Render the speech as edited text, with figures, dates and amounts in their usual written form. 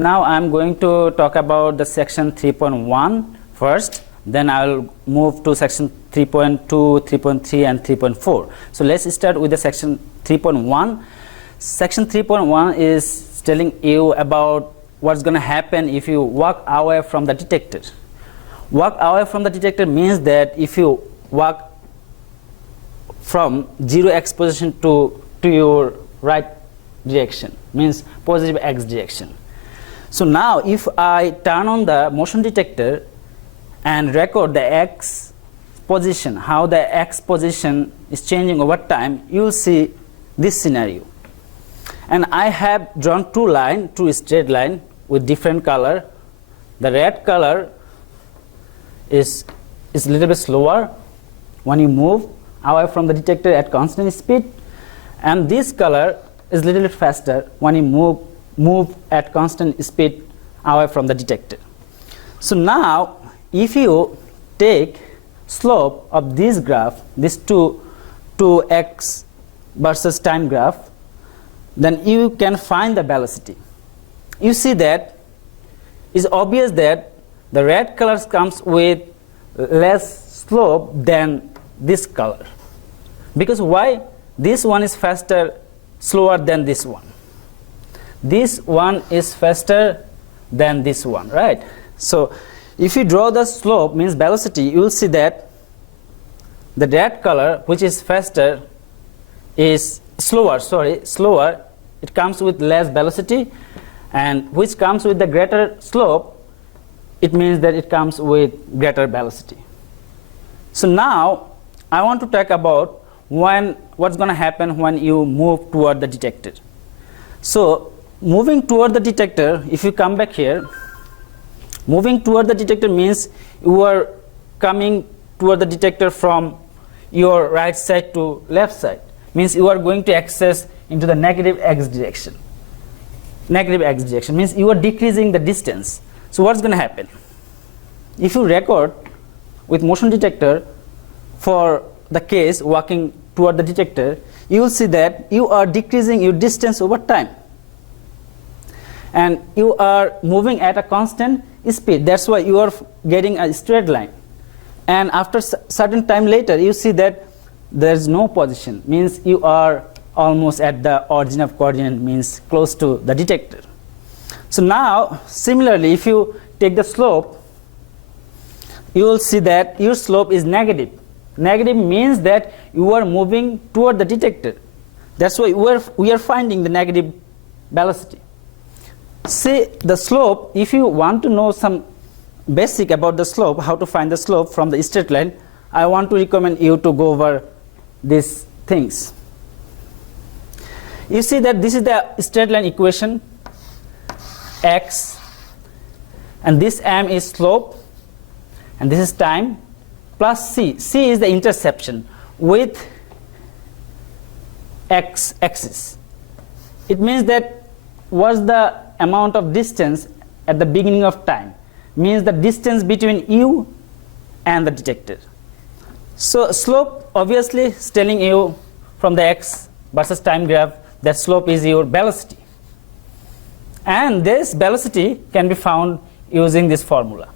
Now I'm going to talk about the section 3.1 first, then I'll move to section 3.2, 3.3 and 3.4. So let's start with the section 3.1. Section 3.1 is telling you about what's going to happen if you walk away from the detector. Walk away from the detector means that if you walk from 0x position to your right direction, means positive x direction. So now if I turn on the motion detector and record the x position, how the x position is changing over time, you will see this scenario. And I have drawn two straight lines with different color. The red color is a little bit slower when you move away from the detector at constant speed, and this color is a little bit faster when you move at constant speed away from the detector. So now if you take slope of this graph, this 2x versus time graph, then you can find the velocity. You see that it's obvious that the red color comes with less slope than this color. Because why? This one is faster, slower than this one. This one is faster than this one, right? So if you draw the slope, means velocity, you will see that the red color, which is faster, is slower, it comes with less velocity, and which comes with the greater slope, it means that it comes with greater velocity. So now I want to talk about what's going to happen when you move toward the detector. So moving toward the detector, if you come back here, moving toward the detector means you are coming toward the detector from your right side to left side, means you are going to access into the negative x direction. Negative x direction means you are decreasing the distance. So what's going to happen? If you record with motion detector for the case walking toward the detector, you will see that you are decreasing your distance over time, and you are moving at a constant speed. That's why you are getting a straight line, and after certain time later you see that there is no position, means you are almost at the origin of coordinate, means close to the detector. So now similarly, if you take the slope, you will see that your slope is negative. Negative means that you are moving toward the detector. That's why we are finding the negative velocity. See the slope, if you want to know some basic about the slope, how to find the slope from the straight line, I want to recommend you to go over these things. You see that this is the straight line equation, x, and this m is slope, and this is time, plus c. C is the interception with x axis. It means that what's the amount of distance at the beginning of time, means the distance between you and the detector. So slope obviously is telling you from the x versus time graph that slope is your velocity, and this velocity can be found using this formula.